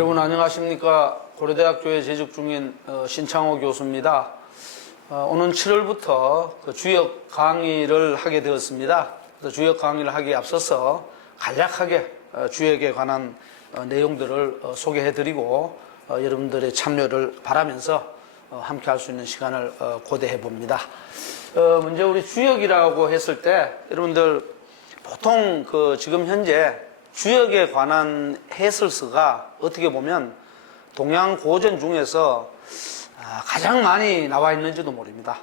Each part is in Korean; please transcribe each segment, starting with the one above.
여러분 안녕하십니까. 고려대학교에 재직 중인 신창호 교수입니다. 오는 7월부터 주역 강의를 하게 되었습니다. 그래서 주역 강의를 하기에 앞서서 간략하게 주역에 관한 내용들을 소개해드리고 여러분들의 참여를 바라면서 함께 할 수 있는 시간을 고대해 봅니다. 먼저 우리 주역이라고 했을 때 여러분들 보통 지금 현재 주역에 관한 해설서가 어떻게 보면 동양 고전 중에서 가장 많이 나와 있는지도 모릅니다.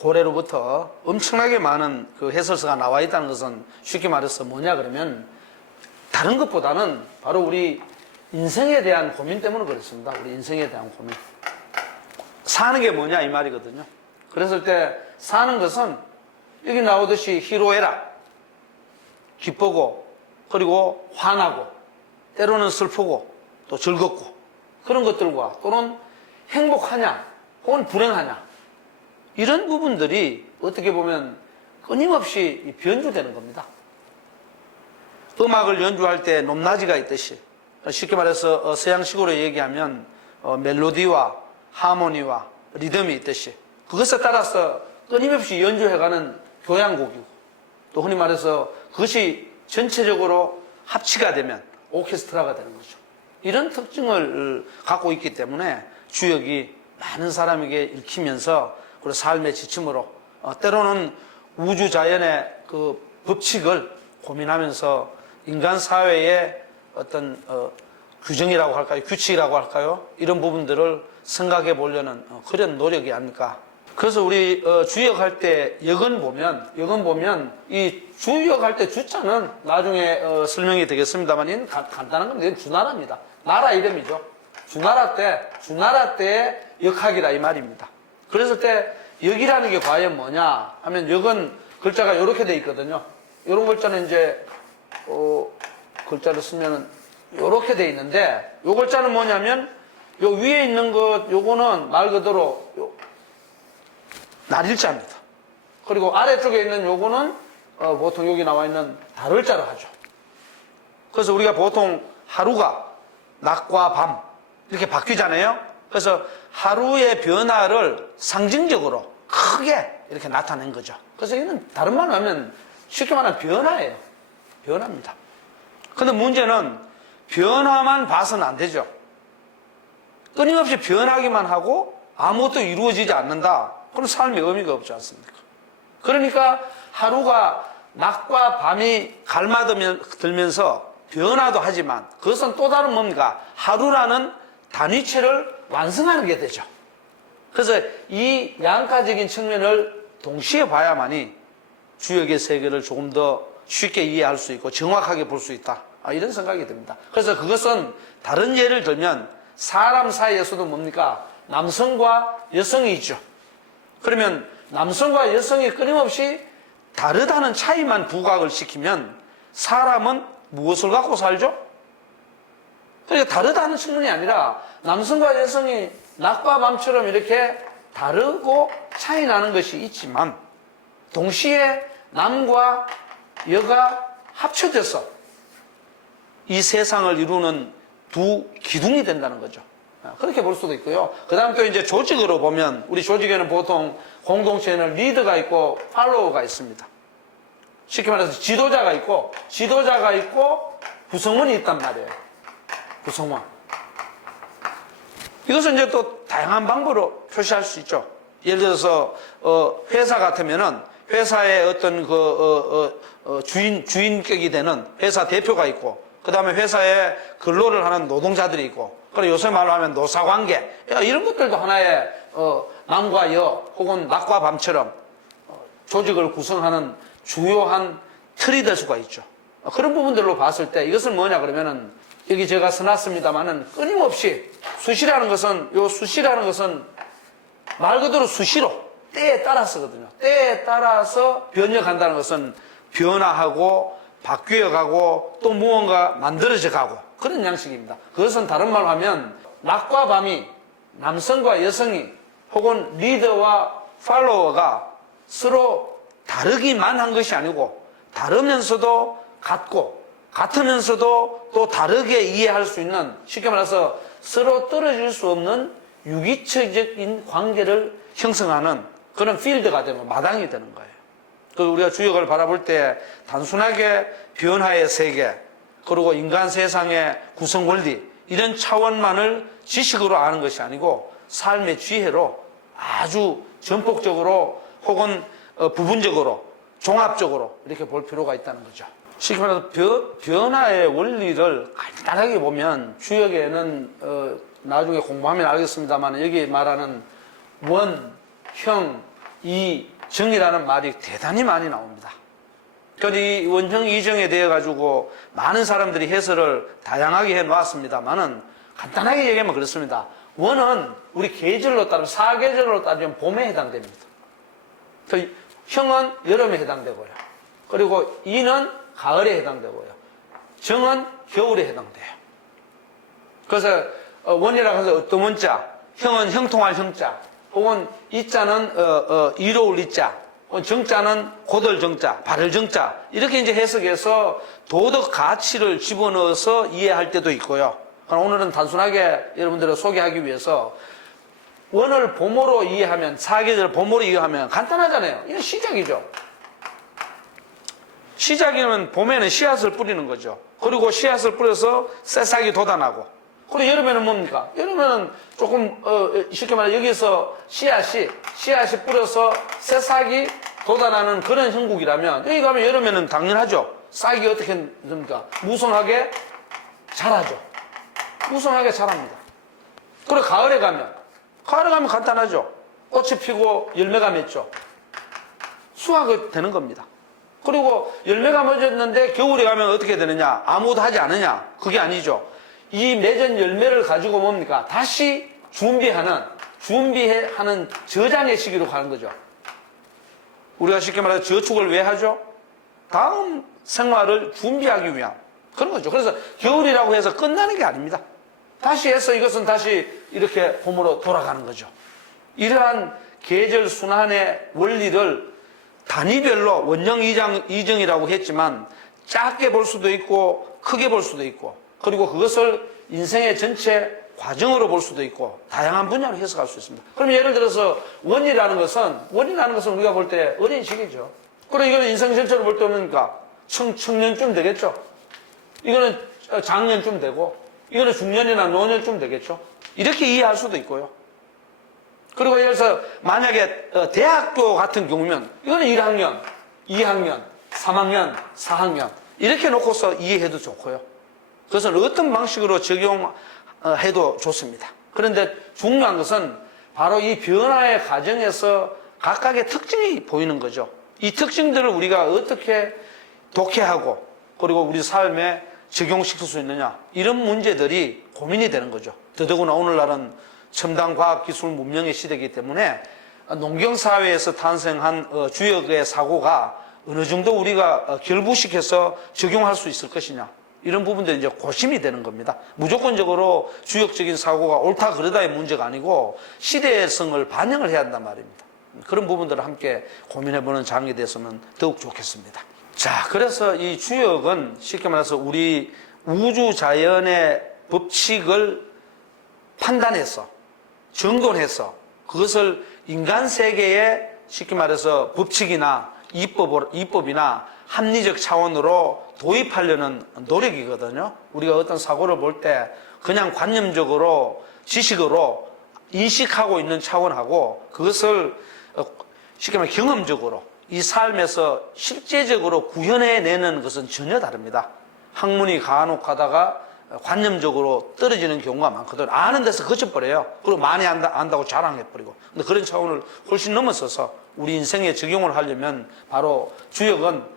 고래로부터 엄청나게 많은 그 해설서가 나와 있다는 것은 쉽게 말해서 뭐냐 그러면 다른 것보다는 바로 우리 인생에 대한 고민 때문에 그렇습니다. 우리 인생에 대한 고민. 사는 게 뭐냐 이 말이거든요. 그랬을 때 사는 것은 여기 나오듯이 희로애락, 기쁘고 그리고 화나고 때로는 슬프고 또 즐겁고 그런 것들과 또는 행복하냐 혹은 불행하냐 이런 부분들이 어떻게 보면 끊임없이 변주되는 겁니다. 음악을 연주할 때 높낮이가 있듯이 쉽게 말해서 서양식으로 얘기하면 멜로디와 하모니와 리듬이 있듯이 그것에 따라서 끊임없이 연주해가는 교향곡이고 또 흔히 말해서 그것이 전체적으로 합치가 되면 오케스트라가 되는 거죠. 이런 특징을 갖고 있기 때문에 주역이 많은 사람에게 읽히면서 그리고 삶의 지침으로 때로는 우주 자연의 그 법칙을 고민하면서 인간 사회의 어떤 규정이라고 할까요? 규칙이라고 할까요? 이런 부분들을 생각해 보려는 그런 노력이 아닐까. 그래서 우리 주역할 때 역은 보면 이 주역할 때 주자는 나중에 설명이 되겠습니다만 이건 간단한 겁니다. 이건 주나라입니다. 나라 이름이죠. 주나라 때의 역학이라 이 말입니다. 그랬을 때 역이라는 게 과연 뭐냐 하면 역은 글자가 이렇게 돼 있거든요. 이런 글자는 이제 글자를 쓰면은 이렇게 돼 있는데 요 글자는 뭐냐면 요 위에 있는 것 요거는 말 그대로 날일자입니다. 그리고 아래쪽에 있는 요거는 보통 여기 나와 있는 달을자로 하죠. 그래서 우리가 보통 하루가 낮과 밤 이렇게 바뀌잖아요. 그래서 하루의 변화를 상징적으로 크게 이렇게 나타낸 거죠. 그래서 이는 다른 말로 하면 쉽게 말하면 변화예요. 변화입니다. 근데 문제는 변화만 봐서는 안 되죠. 끊임없이 변하기만 하고 아무것도 이루어지지 않는다. 그럼 삶의 의미가 없지 않습니까? 그러니까 하루가 낮과 밤이 갈마들면서 변화도 하지만 그것은 또 다른 뭡니까? 하루라는 단위체를 완성하는 게 되죠. 그래서 이 양가적인 측면을 동시에 봐야만이 주역의 세계를 조금 더 쉽게 이해할 수 있고 정확하게 볼 수 있다. 이런 생각이 듭니다. 그래서 그것은 다른 예를 들면 사람 사이에서도 뭡니까? 남성과 여성이 있죠. 그러면 남성과 여성이 끊임없이 다르다는 차이만 부각을 시키면 사람은 무엇을 갖고 살죠? 그러니까 다르다는 측면이 아니라 남성과 여성이 낮과 밤처럼 이렇게 다르고 차이 나는 것이 있지만 동시에 남과 여가 합쳐져서 이 세상을 이루는 두 기둥이 된다는 거죠. 그렇게 볼 수도 있고요. 그 다음 또 이제 조직으로 보면 우리 조직에는 보통 공동체에는 리더가 있고 팔로워가 있습니다. 쉽게 말해서 지도자가 있고 구성원이 있단 말이에요. 구성원. 이것은 이제 또 다양한 방법으로 표시할 수 있죠. 예를 들어서 회사 같으면은 회사의 어떤 주인격이 되는 회사 대표가 있고 그 다음에 회사에 근로를 하는 노동자들이 있고 그리고 요새 말로 하면 노사관계 이런 것들도 하나의 남과 여 혹은 낮과 밤처럼 조직을 구성하는 주요한 틀이 될 수가 있죠. 그런 부분들로 봤을 때 이것은 뭐냐 그러면은 여기 제가 써놨습니다만은 끊임없이 수시라는 것은 말 그대로 수시로 때에 따라서거든요. 때에 따라서 변혁한다는 것은 변화하고 바뀌어가고 또 무언가 만들어져 가고 그런 양식입니다. 그것은 다른 말로 하면 낮과 밤이 남성과 여성이 혹은 리더와 팔로워가 서로 다르기만 한 것이 아니고 다르면서도 같고 같으면서도 또 다르게 이해할 수 있는, 쉽게 말해서 서로 떨어질 수 없는 유기체적인 관계를 형성하는 그런 필드가 되면 마당이 되는 거예요. 그 우리가 주역을 바라볼 때 단순하게 변화의 세계, 그리고 인간 세상의 구성 원리, 이런 차원만을 지식으로 아는 것이 아니고 삶의 지혜로 아주 전폭적으로 혹은 부분적으로 종합적으로 이렇게 볼 필요가 있다는 거죠. 쉽게 말해서 변화의 원리를 간단하게 보면 주역에는 나중에 공부하면 알겠습니다만 여기 말하는 원, 형, 이, 정이라는 말이 대단히 많이 나옵니다. 그래서 이 원형 이정에 대해 가지고 많은 사람들이 해설을 다양하게 해 놓았습니다만은 간단하게 얘기하면 그렇습니다. 원은 우리 계절로 따르면 사계절로 따르면 봄에 해당됩니다. 그 형은 여름에 해당되고요. 그리고 이는 가을에 해당되고요. 정은 겨울에 해당돼요. 그래서 원이라고 해서 어떤 원자, 형은 형통할 형자, 혹은 이자는 이로울 이자, 정자는 고들 정자, 바를 정자, 이렇게 이제 해석해서 도덕 가치를 집어넣어서 이해할 때도 있고요. 오늘은 단순하게 여러분들을 소개하기 위해서 원을 봄으로 이해하면, 사계절 봄으로 이해하면 간단하잖아요. 이건 시작이죠. 시작이면 봄에는 씨앗을 뿌리는 거죠. 그리고 씨앗을 뿌려서 새싹이 돋아나고, 그리고 여름에는 뭡니까? 여름에는 조금 쉽게 말해 여기서 씨앗이 뿌려서 새싹이 돋아나는 그런 형국이라면, 여기 가면 여름에는 당연하죠. 싹이 어떻게 됩니까? 무성하게 자라죠. 무성하게 자랍니다. 그리고 가을에 가면 간단하죠. 꽃이 피고 열매가 맺죠. 수확이 되는 겁니다. 그리고 열매가 맺었는데 겨울에 가면 어떻게 되느냐? 아무것도 하지 않느냐? 그게 아니죠. 이 맺은 열매를 가지고 뭡니까? 다시 준비하는 저장의 시기로 가는 거죠. 우리가 쉽게 말해서 저축을 왜 하죠? 다음 생활을 준비하기 위한 그런 거죠. 그래서 겨울이라고 해서 끝나는 게 아닙니다. 다시 해서 이것은 다시 이렇게 봄으로 돌아가는 거죠. 이러한 계절 순환의 원리를 단위별로 원형 이정이라고 했지만 작게 볼 수도 있고 크게 볼 수도 있고, 그리고 그것을 인생의 전체 과정으로 볼 수도 있고 다양한 분야로 해석할 수 있습니다. 그럼 예를 들어서 원이라는 것은 우리가 볼 때 어린 시기죠. 그리고 이거는 인생 전체로 볼 때 뭡니까? 청년쯤 되겠죠. 이거는 장년쯤 되고, 이거는 중년이나 노년쯤 되겠죠. 이렇게 이해할 수도 있고요. 그리고 예를 들어서 만약에 대학교 같은 경우면 이거는 1학년, 2학년, 3학년, 4학년 이렇게 놓고서 이해해도 좋고요. 그것은 어떤 방식으로 적용해도 좋습니다. 그런데 중요한 것은 바로 이 변화의 과정에서 각각의 특징이 보이는 거죠. 이 특징들을 우리가 어떻게 독해하고 그리고 우리 삶에 적용시킬 수 있느냐, 이런 문제들이 고민이 되는 거죠. 더더구나 오늘날은 첨단 과학기술 문명의 시대이기 때문에 농경사회에서 탄생한 주역의 사고가 어느 정도 우리가 결부시켜서 적용할 수 있을 것이냐, 이런 부분들이 이제 고심이 되는 겁니다. 무조건적으로 주역적인 사고가 옳다 그러다의 문제가 아니고 시대성을 반영을 해야 한단 말입니다. 그런 부분들을 함께 고민해보는 장이 됐으면 더욱 좋겠습니다. 자, 그래서 이 주역은 쉽게 말해서 우리 우주 자연의 법칙을 판단해서 정돈해서 그것을 인간 세계의 쉽게 말해서 법칙이나 이법이나 합리적 차원으로 도입하려는 노력이거든요. 우리가 어떤 사고를 볼 때 그냥 관념적으로 지식으로 인식하고 있는 차원하고 그것을 쉽게 말해 경험적으로 이 삶에서 실제적으로 구현해내는 것은 전혀 다릅니다. 학문이 간혹 가다가 관념적으로 떨어지는 경우가 많거든요. 아는 데서 그쳐버려요. 그리고 많이 안다고 자랑해버리고. 근데 그런 차원을 훨씬 넘어서서 우리 인생에 적용을 하려면 바로 주역은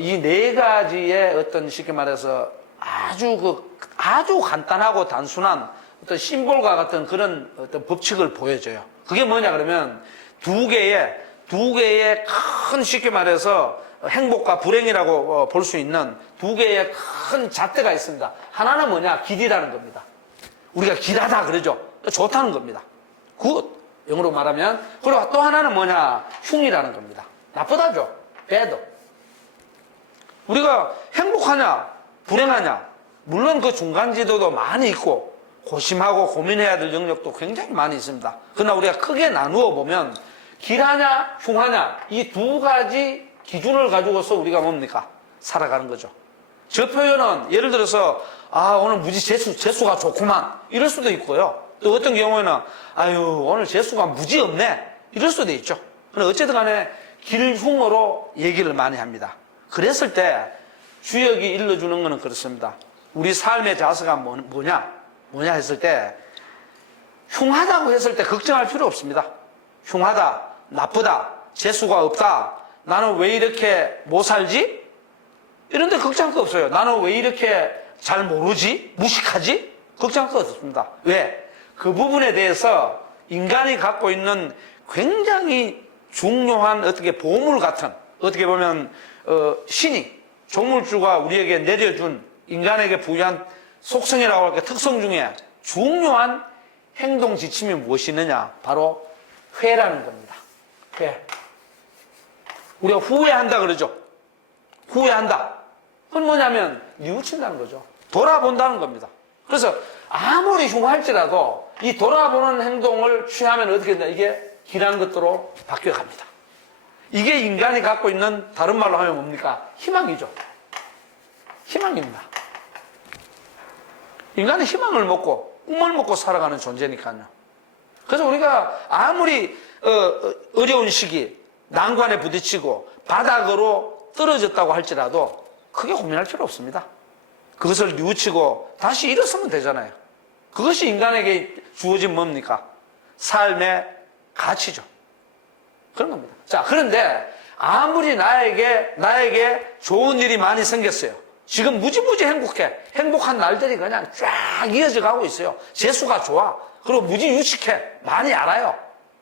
이 네 가지의 어떤 쉽게 말해서 아주 간단하고 단순한 어떤 심볼과 같은 그런 어떤 법칙을 보여줘요. 그게 뭐냐 그러면 두 개의 큰 쉽게 말해서 행복과 불행이라고 볼 수 있는 두 개의 큰 잣대가 있습니다. 하나는 뭐냐? 길이라는 겁니다. 우리가 길하다 그러죠. 좋다는 겁니다. 굿. 영어로 말하면. 그리고 또 하나는 뭐냐? 흉이라는 겁니다. 나쁘다죠. bad. 우리가 행복하냐? 불행하냐? 물론 그 중간지도도 많이 있고 고심하고 고민해야 될 영역도 굉장히 많이 있습니다. 그러나 우리가 크게 나누어 보면 길하냐 흉하냐 이 두 가지 기준을 가지고서 우리가 뭡니까? 살아가는 거죠. 저 표현은 예를 들어서 오늘 무지 재수가 좋구만 이럴 수도 있고요. 또 어떤 경우에는 아유 오늘 재수가 무지 없네 이럴 수도 있죠. 그러나 어쨌든 간에 길흉으로 얘기를 많이 합니다. 그랬을 때 주역이 일러주는 것은 그렇습니다. 우리 삶의 자세가 뭐냐 했을 때 흉하다고 했을 때 걱정할 필요 없습니다. 흉하다, 나쁘다, 재수가 없다, 나는 왜 이렇게 못 살지? 이런 데 걱정할 거 없어요. 나는 왜 이렇게 잘 모르지? 무식하지? 걱정할 거 없습니다. 왜? 그 부분에 대해서 인간이 갖고 있는 굉장히 중요한 어떻게 보물 같은 어떻게 보면 신이 조물주가 우리에게 내려준 인간에게 부여한 속성이라고 할까 특성 중에 중요한 행동 지침이 무엇이 있느냐? 바로 회라는 겁니다. 회. 우리가 후회한다 그러죠. 후회한다. 그건 뭐냐면 뉘우친다는 거죠. 돌아본다는 겁니다. 그래서 아무리 흉할지라도 이 돌아보는 행동을 취하면 어떻게 된다? 이게 길한 것으로 바뀌어갑니다. 이게 인간이 갖고 있는 다른 말로 하면 뭡니까? 희망이죠. 희망입니다. 인간은 희망을 먹고 꿈을 먹고 살아가는 존재니까요. 그래서 우리가 아무리 어려운 시기, 난관에 부딪히고 바닥으로 떨어졌다고 할지라도 크게 고민할 필요 없습니다. 그것을 뉘우치고 다시 일어서면 되잖아요. 그것이 인간에게 주어진 뭡니까? 삶의 가치죠. 그런 겁니다. 자, 그런데 아무리 나에게 좋은 일이 많이 생겼어요. 지금 무지무지 행복해. 행복한 날들이 그냥 쫙 이어져 가고 있어요. 재수가 좋아. 그리고 무지 유식해. 많이 알아요.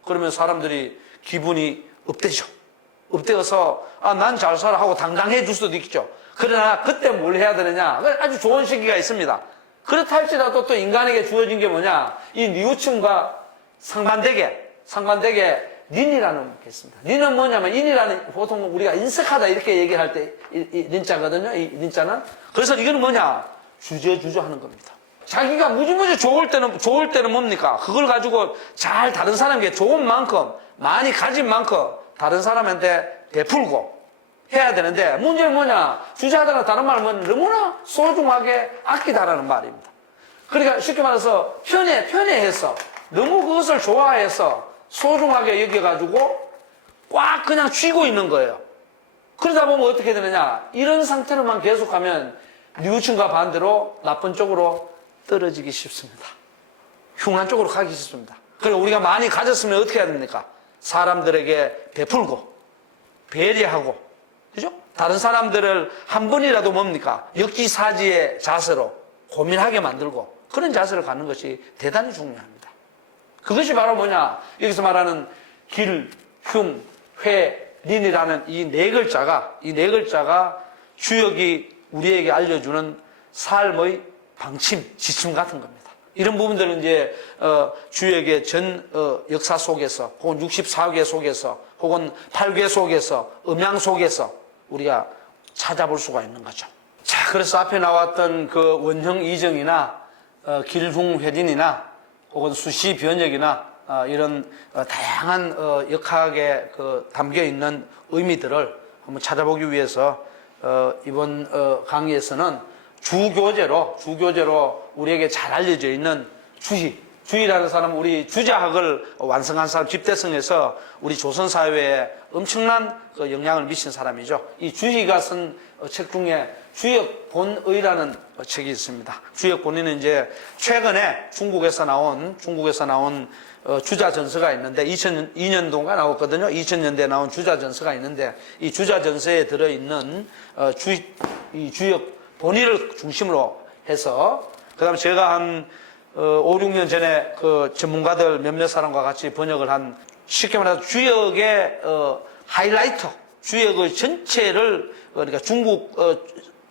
그러면 사람들이 기분이 업되죠. 업되어서 난 잘 살아 하고 당당해질 수도 있죠. 그러나 그때 뭘 해야 되느냐? 아주 좋은 시기가 있습니다. 그렇다 할지라도 또 인간에게 주어진 게 뭐냐? 이 뉘우침과 상반되게 닌이라는 게 있습니다. 닌은 뭐냐면 인이라는 보통 우리가 인색하다 이렇게 얘기를 할 때 이 닌자거든요. 이 닌자는. 그래서 이거는 뭐냐? 주저주저 하는 겁니다. 자기가 무지무지 좋을 때는 뭡니까? 그걸 가지고 잘 다른 사람에게 좋은 만큼 많이 가진 만큼 다른 사람한테 베풀고 해야 되는데 문제는 뭐냐? 주저하다가 다른 말은 너무나 소중하게 아끼다라는 말입니다. 그러니까 쉽게 말해서 편애해서 너무 그것을 좋아해서 소중하게 여겨가지고 꽉 그냥 쥐고 있는 거예요. 그러다 보면 어떻게 되느냐? 이런 상태로만 계속하면 뉘우침과 반대로 나쁜 쪽으로 떨어지기 쉽습니다. 흉한 쪽으로 가기 쉽습니다. 그리고 우리가 많이 가졌으면 어떻게 해야 됩니까? 사람들에게 베풀고 배려하고 그죠? 다른 사람들을 한 번이라도 뭡니까? 역지사지의 자세로 고민하게 만들고 그런 자세를 갖는 것이 대단히 중요합니다. 그것이 바로 뭐냐? 여기서 말하는 길, 흉, 회, 린이라는 이 네 글자가 주역이 우리에게 알려주는 삶의 방침, 지침 같은 겁니다. 이런 부분들은 이제 주역의 전 역사 속에서 혹은 64개 속에서 혹은 8개 속에서 음양 속에서 우리가 찾아볼 수가 있는 거죠. 자, 그래서 앞에 나왔던 그 원형 이정이나 길흉회린이나 혹은 수시 변역이나 이런 다양한 역학에 담겨 있는 의미들을 한번 찾아보기 위해서 이번 강의에서는 주교재로 우리에게 잘 알려져 있는 주희라는 사람은 우리 주자학을 완성한 사람, 집대성에서 우리 조선사회에 엄청난 영향을 미친 사람이죠. 이 주희가 쓴 책 중에 주역본의라는 책이 있습니다. 주역본의는 이제 최근에 중국에서 나온 주자전서가 있는데 2002년도가 나왔거든요. 2000년대에 나온 주자전서가 있는데 이 주자전서에 들어있는 이 주역본의를 중심으로 해서 그다음에 제가 한 5, 6년 전에 그 전문가들 몇몇 사람과 같이 번역을 한 쉽게 말해서 주역의 하이라이터, 주역의 전체를 그러니까 중국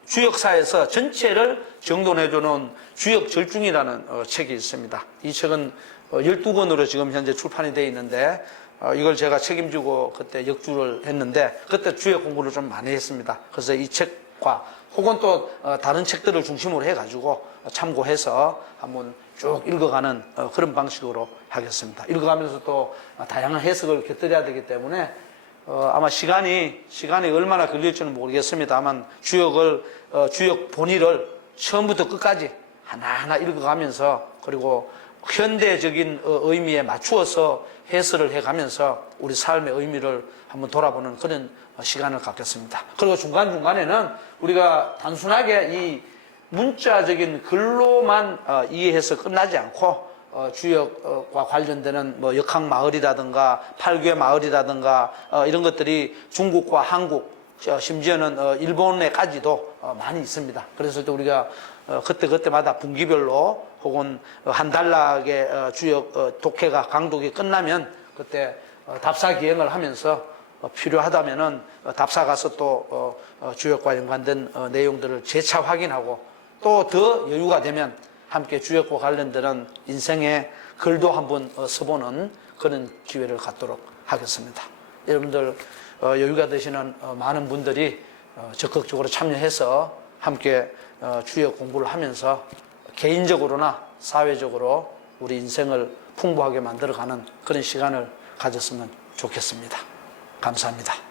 주역사에서 전체를 정돈해주는 주역 절중이라는 책이 있습니다. 이 책은 12권으로 지금 현재 출판이 되어 있는데 이걸 제가 책임지고 그때 역주를 했는데 그때 주역 공부를 좀 많이 했습니다. 그래서 이 책과 혹은 또 다른 책들을 중심으로 해가지고 참고해서 한번 쭉 읽어가는 그런 방식으로 하겠습니다. 읽어가면서 또 다양한 해석을 곁들여야 되기 때문에 아마 시간이 얼마나 걸릴지는 모르겠습니다만 주역 본의를 처음부터 끝까지 하나하나 읽어가면서 그리고 현대적인 의미에 맞추어서 해설을 해가면서 우리 삶의 의미를 한번 돌아보는 그런 시간을 갖겠습니다. 그리고 중간중간에는 우리가 단순하게 이 문자적인 글로만 이해해서 끝나지 않고 주역과 관련되는 뭐 역학마을이라든가 팔교의 마을이라든가 이런 것들이 중국과 한국 심지어는 일본에까지도 많이 있습니다. 그래서 또 우리가 그때마다 분기별로 혹은 한 단락의 주역 독해가 강독이 끝나면 그때 답사 기행을 하면서 필요하다면은 답사 가서 또 주역과 연관된 내용들을 재차 확인하고 또 더 여유가 되면 함께 주역과 관련되는 인생의 글도 한번 써보는 그런 기회를 갖도록 하겠습니다. 여러분들 여유가 되시는 많은 분들이 적극적으로 참여해서 함께 주역 공부를 하면서 개인적으로나 사회적으로 우리 인생을 풍부하게 만들어가는 그런 시간을 가졌으면 좋겠습니다. 감사합니다.